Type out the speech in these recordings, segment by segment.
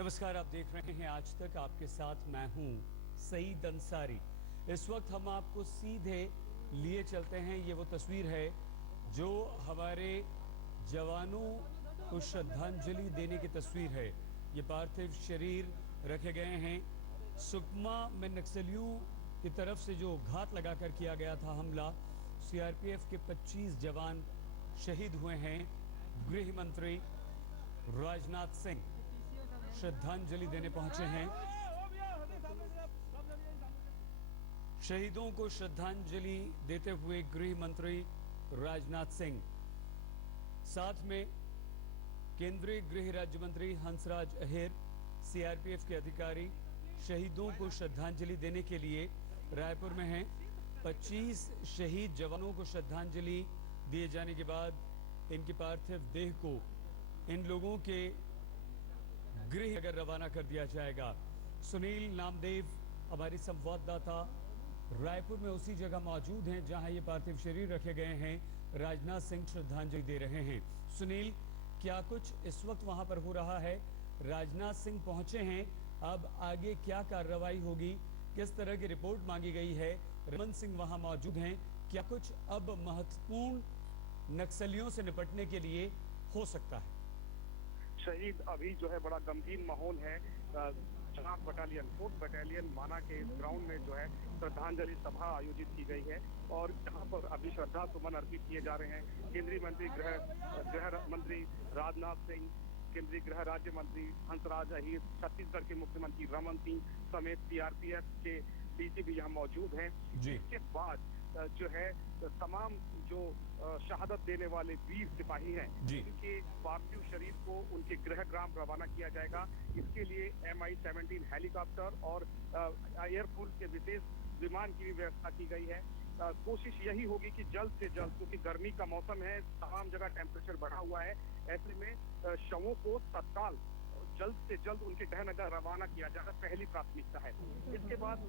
नमस्कार, आप देख रहे हैं आज तक। आपके साथ मैं हूं सईद अंसारी। इस वक्त हम आपको सीधे लिए चलते हैं। ये वो तस्वीर है जो हमारे जवानों को श्रद्धांजलि देने की तस्वीर है। ये पार्थिव शरीर रखे गए हैं। सुकमा में नक्सलियों की तरफ से जो घात लगाकर किया गया था हमला, सीआरपीएफ के 25 जवान शहीद हुए हैं। गृह मंत्री राजनाथ सिंह श्रद्धांजलि देने पहुंचे हैं। शहीदों को श्रद्धांजलि देते हुए गृह मंत्री राजनाथ सिंह, साथ में केंद्रीय गृह राज्य मंत्री हंसराज अहीर, सीआरपीएफ के अधिकारी शहीदों को श्रद्धांजलि देने के लिए रायपुर में हैं। 25 शहीद जवानों को श्रद्धांजलि दिए जाने के बाद इनकी पार्थिव देह को इन लोगों के गृह अगर रवाना कर दिया जाएगा। सुनील नामदेव हमारी संवाददाता रायपुर में उसी जगह मौजूद हैं जहां ये पार्थिव शरीर रखे गए हैं। राजनाथ सिंह श्रद्धांजलि दे रहे हैं। सुनील, क्या कुछ इस वक्त वहां पर हो रहा है? राजनाथ सिंह पहुंचे हैं, अब आगे क्या कार्रवाई होगी? किस तरह की रिपोर्ट मांगी गई है? रमन सिंह वहां मौजूद हैं। क्या कुछ अब महत्वपूर्ण नक्सलियों से निपटने के लिए हो सकता है? शहीद अभी जो है बड़ा गंभीर माहौल है। चनाक बटालियन, 4th बटालियन माना के इस ग्राउंड में जो है श्रद्धांजलि सभा आयोजित की गई है और यहाँ पर अभी श्रद्धा सुमन अर्पित किए जा रहे हैं। केंद्रीय मंत्री गृह मंत्री राजनाथ सिंह, केंद्रीय गृह राज्य मंत्री हंसराज अहीर, छत्तीसगढ़ के मुख्यमंत्री रमन सिंह समेत सीआरपीएफ के डीजीपी यहाँ मौजूद हैं। इसके बाद जो है तमाम जो शहादत देने वाले वीर सिपाही हैं, इनके पार्थिव शरीर को उनके गृह ग्राम रवाना किया जाएगा। इसके लिए MI-17 हेलीकॉप्टर और एयरफोर्स के विशेष विमान की भी व्यवस्था की गई है। कोशिश यही होगी कि जल्द से जल्द, क्योंकि गर्मी का मौसम है, तमाम जगह टेम्परेचर बढ़ा हुआ है, ऐसे में शवों को तत्काल जल्द से जल्द उनके गृहनगर रवाना किया जाना पहली प्राथमिकता है। इसके बाद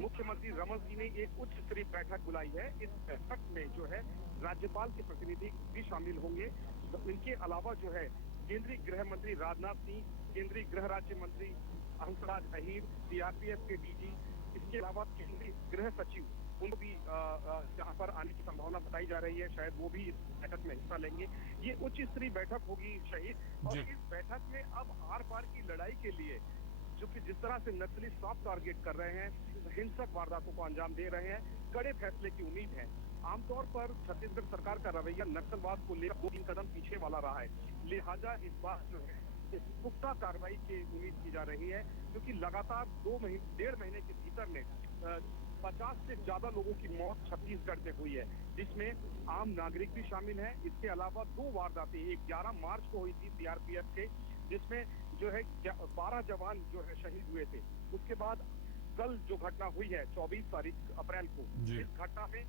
मुख्यमंत्री रमन सिंह ने एक उच्च स्तरीय बैठक बुलाई है। इस बैठक में जो है राज्यपाल के प्रतिनिधि भी शामिल होंगे। इनके अलावा जो है केंद्रीय गृह मंत्री राजनाथ सिंह, केंद्रीय गृह राज्य मंत्री हंसराज अहीर, सीआरपीएफ के डीजी, इसके अलावा केंद्रीय गृह सचिव, उनको भी यहाँ पर आने की संभावना बताई जा रही है। शायद वो भी इस बैठक में हिस्सा लेंगे। ये उच्च स्तरीय बैठक होगी शहीद। और इस बैठक में अब आर पार की लड़ाई के लिए, जो कि जिस तरह से नक्सली सॉफ्ट टारगेट कर रहे हैं, हिंसक वारदातों को अंजाम दे रहे हैं, कड़े फैसले की उम्मीद है। आमतौर पर छत्तीसगढ़ सरकार का रवैया नक्सलवाद को लेकर 2-3 कदम पीछे वाला रहा है, लिहाजा इस बार जो है इस पुख्ता कार्रवाई की उम्मीद की जा रही है, क्योंकि लगातार 1.5 महीने के भीतर में 50 से ज्यादा लोगों की मौत छत्तीसगढ़ में हुई है, जिसमें आम नागरिक भी शामिल हैं। इसके अलावा 2 वारदातें, एक 11 मार्च को हुई थी सीआरपीएफ के, जिसमें जो है 12 जवान जो है शहीद हुए थे। उसके बाद कल जो घटना हुई है 24 अप्रैल को, इस घटना में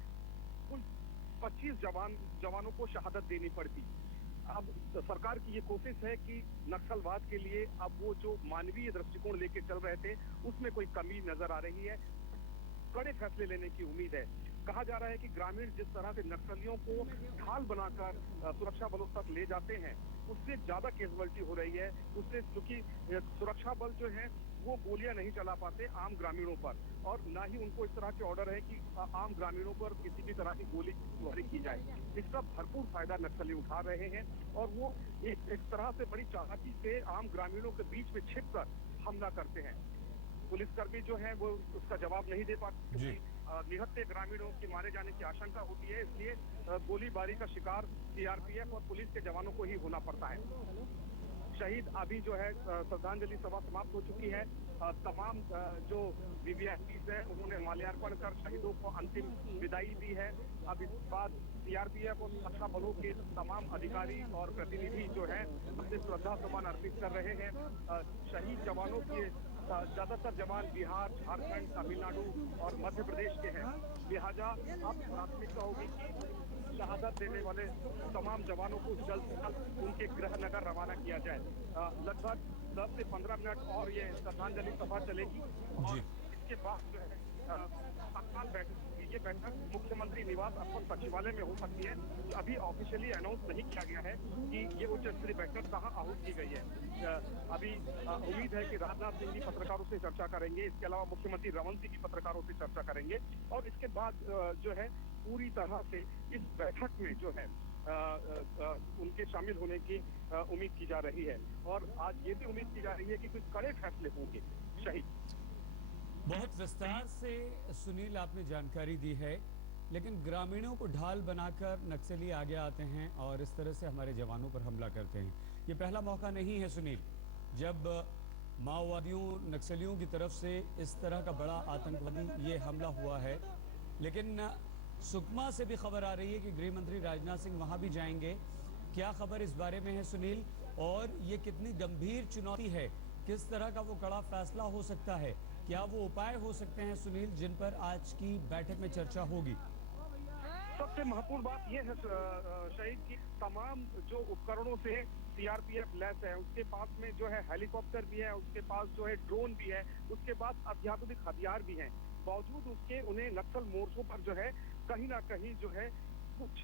कुल 25 जवानों को शहादत देनी पड़ती। अब सरकार की ये कोशिश है कि नक्सलवाद के लिए अब वो जो मानवीय दृष्टिकोण लेके चल रहे थे, उसमें कोई कमी नजर आ रही है। कड़े फैसले लेने की उम्मीद है। कहा जा रहा है कि ग्रामीण जिस तरह से नक्सलियों को ढाल बनाकर सुरक्षा बलों तक ले जाते हैं, उससे ज्यादा कैजुअल्टी हो रही है। उससे क्योंकि सुरक्षा बल जो है वो गोलियां नहीं चला पाते आम ग्रामीणों पर, और ना ही उनको इस तरह के ऑर्डर है कि आम ग्रामीणों पर किसी भी तरह की गोलीबारी की जाए। इसका भरपूर फायदा नक्सली उठा रहे हैं और वो एक तरह से बड़ी चालाकी से आम ग्रामीणों के बीच में छिपकर हमला करते हैं। पुलिसकर्मी जो है वो उसका जवाब नहीं दे पाते, क्योंकि निहत्थे ग्रामीणों के मारे जाने की आशंका होती है। इसलिए गोलीबारी का शिकार सीआरपीएफ और पुलिस के जवानों को ही होना पड़ता है। शहीद अभी जो है श्रद्धांजलि सभा समाप्त हो चुकी है। तमाम जो वीवीआईपीज हैं उन्होंने माल्यार्पण कर शहीदों को अंतिम विदाई दी है। अब इस बाद सीआरपीएफ और सुरक्षा बलों के तमाम अधिकारी और प्रतिनिधि जो है अपने श्रद्धा सुमन अर्पित कर रहे हैं। शहीद जवानों के ज्यादातर जवान बिहार, झारखंड, तमिलनाडु और मध्य प्रदेश के हैं, लिहाजा अब प्राथमिकता होगी कि शहादत देने वाले तमाम जवानों को जल्द से जल्द उनके गृह नगर रवाना किया जाए। लगभग 10 से 15 मिनट और ये श्रद्धांजलि सभा चलेगी और इसके बाद जो है तत्काल बैठक की ये बैठक मुख्यमंत्री निवास अथवा सचिवालय में हो सकती है। अभी ऑफिशियली अनाउंस नहीं किया गया है कि ये उच्च स्तरीय बैठक कहाँ आहूत की गई है। अभी उम्मीद है कि राजनाथ सिंह भी पत्रकारों से चर्चा करेंगे, इसके अलावा मुख्यमंत्री रमन सिंह भी पत्रकारों से चर्चा करेंगे और इसके बाद जो है पूरी तरह से इस बैठक में जो है उनके शामिल होने की उम्मीद की जा रही है और आज ये भी उम्मीद की जा रही है कि कुछ कड़े फैसले होंगे। शहीद बहुत विस्तार से सुनील आपने जानकारी दी है, लेकिन ग्रामीणों को ढाल बनाकर नक्सली आगे आते हैं और इस तरह से हमारे जवानों पर हमला करते हैं। ये पहला मौका नहीं है सुनील, जब माओवादियों नक्सलियों की तरफ से इस तरह का बड़ा आतंकवादी ये हमला हुआ है। लेकिन सुकमा से भी खबर आ रही है कि गृह मंत्री राजनाथ सिंह वहां भी जाएंगे। क्या खबर इस बारे में है सुनील, और ये कितनी गंभीर चुनौती है, किस तरह का वो कड़ा फैसला हो सकता है, क्या वो उपाय हो सकते हैं सुनील जिन पर आज की बैठक में चर्चा होगी? सबसे महत्वपूर्ण बात यह है शहीद की तमाम जो उपकरणों से सीआरपीएफ लैस है, उसके पास में जो है हेलीकॉप्टर भी है, उसके पास जो है ड्रोन भी है, उसके पास अत्याधुनिक हथियार भी हैं। बावजूद उसके उन्हें नक्सल मोर्चों पर जो है कहीं ना कहीं जो है कुछ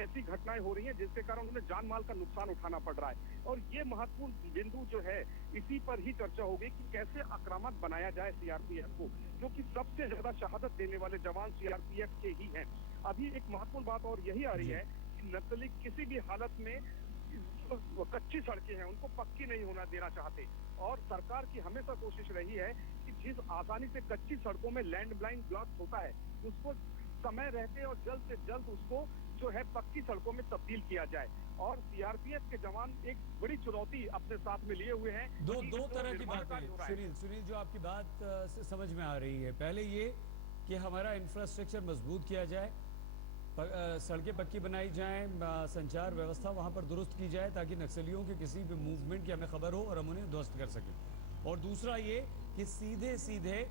ऐसी घटनाएं हो रही हैं जिसके कारण उन्हें जान माल का नुकसान उठाना पड़ रहा है और ये महत्वपूर्ण बिंदु जो है इसी पर ही चर्चा होगी कि कैसे आक्रामक बनाया जाए सीआरपीएफ को, क्योंकि सबसे ज्यादा शहादत देने वाले जवान सीआरपीएफ के ही हैं। अभी एक महत्वपूर्ण बात और यही आ रही है कि नक्सली किसी भी हालत में कच्ची सड़कें हैं उनको पक्की नहीं होना देना चाहते और सरकार की हमेशा कोशिश रही है कि जिस आसानी से कच्ची सड़कों में लैंडलाइन ब्लॉक होता है उसको समय रहते और जल्द से जल्द उसको जो है पक्की सड़कों में तब्दील किया जाए और सीआरपीएफ के जवान एक बड़ी चुनौती अपने साथ में लिए हुए हैं। दो तरह की बातें सुनील जो आपकी बात से समझ में आ रही है। पहले ये कि हमारा इंफ्रास्ट्रक्चर मजबूत किया जाए, सड़कें पक्की बनाई जाएं, संचार व्यवस्था वहां पर दुरुस्त की जाए ताकि नक्सलियों के किसी भी मूवमेंट की हमें खबर हो और हम उन्हें ध्वस्त कर सकें। और दूसरा ये कि सीधे सीधे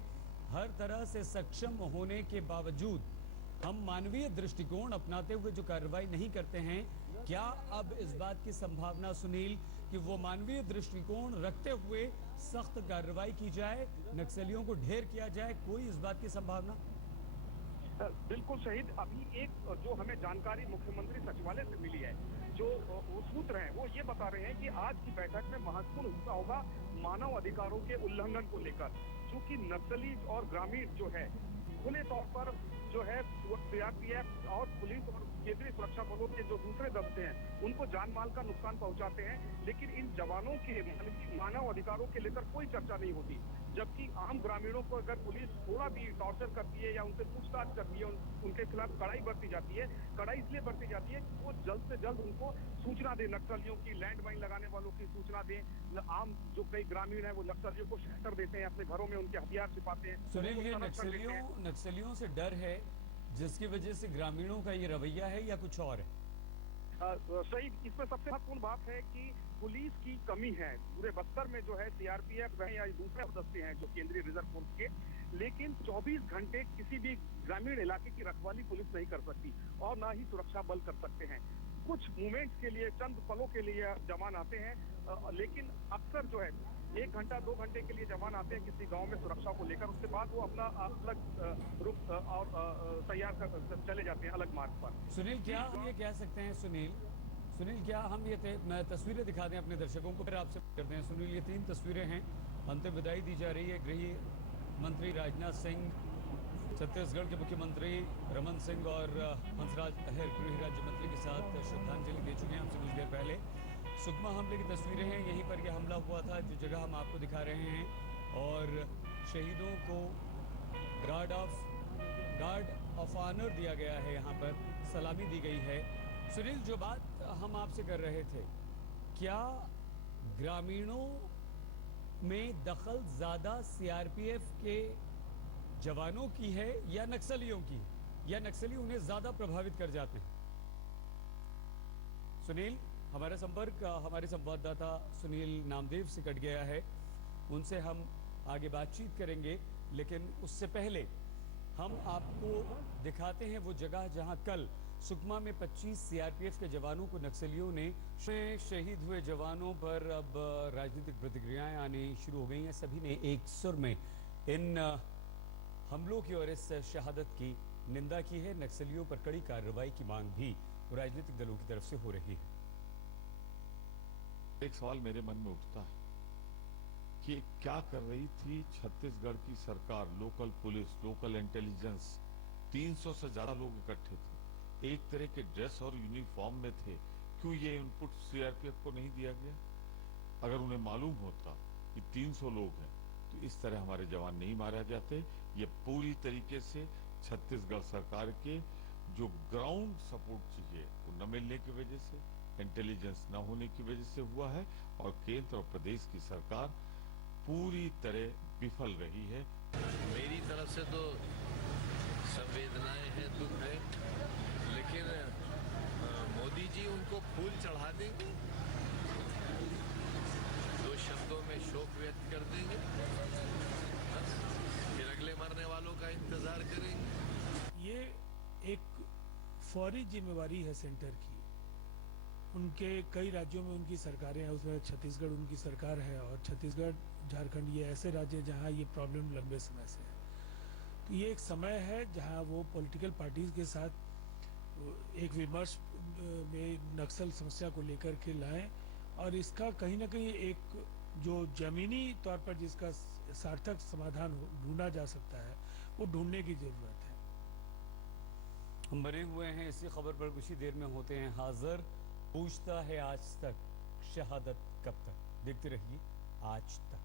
हर तरह से सक्षम होने के बावजूद हम मानवीय दृष्टिकोण अपनाते हुए जो कार्रवाई नहीं करते हैं, क्या अब इस बात की संभावना सुनील कि वो मानवीय दृष्टिकोण रखते हुए सख्त कार्रवाई की जाए, नक्सलियों को ढेर किया जाए, कोई इस बात की संभावना? बिल्कुल शहीद, अभी एक जो हमें जानकारी मुख्यमंत्री सचिवालय से मिली है, जो वो सूत्र हैं वो ये बता रहे हैं कि आज की बैठक में महत्वपूर्ण हिस्सा होगा मानव अधिकारों के उल्लंघन को लेकर, क्योंकि नक्सली और ग्रामीण जो है खुले तौर पर जो है सीआरपीएफ और पुलिस और केंद्रीय सुरक्षा बलों के जो दूसरे दस्ते हैं उनको जान माल का नुकसान पहुंचाते हैं, लेकिन इन जवानों के मानव अधिकारों के लेकर कोई चर्चा नहीं होती। जबकि आम ग्रामीणों को अगर पुलिस थोड़ा भी टॉर्चर करती है या उनसे पूछताछ करती है, उनके खिलाफ कड़ाई बरती जाती है। कड़ाई इसलिए बरती जाती है कि वो जल्द से जल्द उनको सूचना दे, नक्सलियों की, लैंड माइन लगाने वालों की सूचना दे। आम जो कई ग्रामीण है वो नक्सलियों को शेल्टर देते हैं, अपने घरों में उनके हथियार छिपाते हैं। सुनील, ये नक्सलियों से डर है जिसकी वजह से ग्रामीणों का ये रवैया है या कुछ और है? सही, इसमें सबसे महत्वपूर्ण बात है कि पुलिस की कमी है। पूरे बस्तर में जो है सीआरपीएफ या दूसरे दस्ते हैं जो केंद्रीय रिजर्व फोर्स के, लेकिन 24 घंटे किसी भी ग्रामीण इलाके की रखवाली पुलिस नहीं कर सकती और ना ही सुरक्षा बल कर सकते हैं। कुछ मोमेंट्स के लिए, चंद पलों के लिए जवान आते हैं, लेकिन अक्सर जो है 1 घंटा 2 घंटे के लिए जवान आते हैं किसी गांव में सुरक्षा को लेकर, उसके बाद वो अपना अलग रुख और तैयार कर चले जाते हैं अलग मार्ग पर। सुनील, क्या हम ये कह सकते हैं सुनील क्या हम ये तस्वीरें दिखा दें अपने दर्शकों को, फिर आपसे करते हैं। सुनील, ये 3 तस्वीरें हैं, अंतिम विदाई दी जा रही है। गृह मंत्री राजनाथ सिंह, छत्तीसगढ़ के मुख्यमंत्री रमन सिंह और हंसराज अहीर गृह राज्य मंत्री के साथ श्रद्धांजलि दे चुके हैं हमसे कुछ देर पहले। सुकमा हमले की तस्वीरें हैं, यहीं पर यह हमला हुआ था जो जगह हम आपको दिखा रहे हैं और शहीदों को गार्ड ऑफ ऑनर दिया गया है, यहाँ पर सलामी दी गई है। सुनील, जो बात हम आपसे कर रहे थे, क्या ग्रामीणों में दखल ज्यादा सीआरपीएफ के जवानों की है या नक्सलियों की, या नक्सली उन्हें ज्यादा प्रभावित कर जाते हैं? सुनील, हमारा संपर्क हमारे संवाददाता सुनील नामदेव से कट गया है, उनसे हम आगे बातचीत करेंगे, लेकिन उससे पहले हम आपको दिखाते हैं वो जगह जहां कल सुकमा में 25 सीआरपीएफ के जवानों को नक्सलियों ने शहीद हुए जवानों पर अब राजनीतिक प्रतिक्रियाएं आनी शुरू हो गई हैं। सभी ने एक सुर में इन हमलों की और इस शहादत की निंदा की है। नक्सलियों पर कड़ी कार्रवाई की मांग भी राजनीतिक दलों की तरफ से हो रही है। एक सवाल मेरे मन में उठता है कि क्या कर रही थी छत्तीसगढ़ की सरकार, लोकल पुलिस, लोकल इंटेलिजेंस, 300 से ज्यादा लोग इकट्ठे थे, एक तरह के ड्रेस और यूनिफॉर्म में थे, क्यों ये इनपुट सीआरपीएफ को नहीं दिया गया? अगर उन्हें मालूम होता कि 300 लोग हैं तो इस तरह हमारे जवान नहीं मारे जाते। ये पूरी तरीके से छत्तीसगढ़ सरकार के जो ग्राउंड सपोर्ट चाहिए वो न मिलने की वजह से, इंटेलिजेंस न होने की वजह से हुआ है, और केंद्र और प्रदेश की सरकार पूरी तरह विफल रही है। मेरी तरफ से तो संवेदनाएं हैं, दुख है, लेकिन मोदी जी उनको फूल चढ़ा देंगे, दो शब्दों में शोक व्यक्त कर देंगे, फिर अगले मरने वालों का इंतजार करेंगे। ये एक फौरी जिम्मेवारी है सेंटर की। उनके कई राज्यों में उनकी सरकारें हैं, उसमें छत्तीसगढ़ उनकी सरकार है, और छत्तीसगढ़, झारखंड ये ऐसे राज्य हैं जहाँ ये प्रॉब्लम लंबे समय से है। तो ये एक समय है जहाँ वो पॉलिटिकल पार्टीज के साथ एक विमर्श में नक्सल समस्या को लेकर के लाएं, और इसका कहीं ना कहीं एक जो जमीनी तौर पर जिसका सार्थक समाधान ढूंढा जा सकता है वो ढूंढने की जरूरत है। हम बने हुए हैं इसी खबर पर, कुछ ही देर में होते हैं हाजिर। पूछता है आज तक, शहादत कब तक? देखते रहिए आज तक।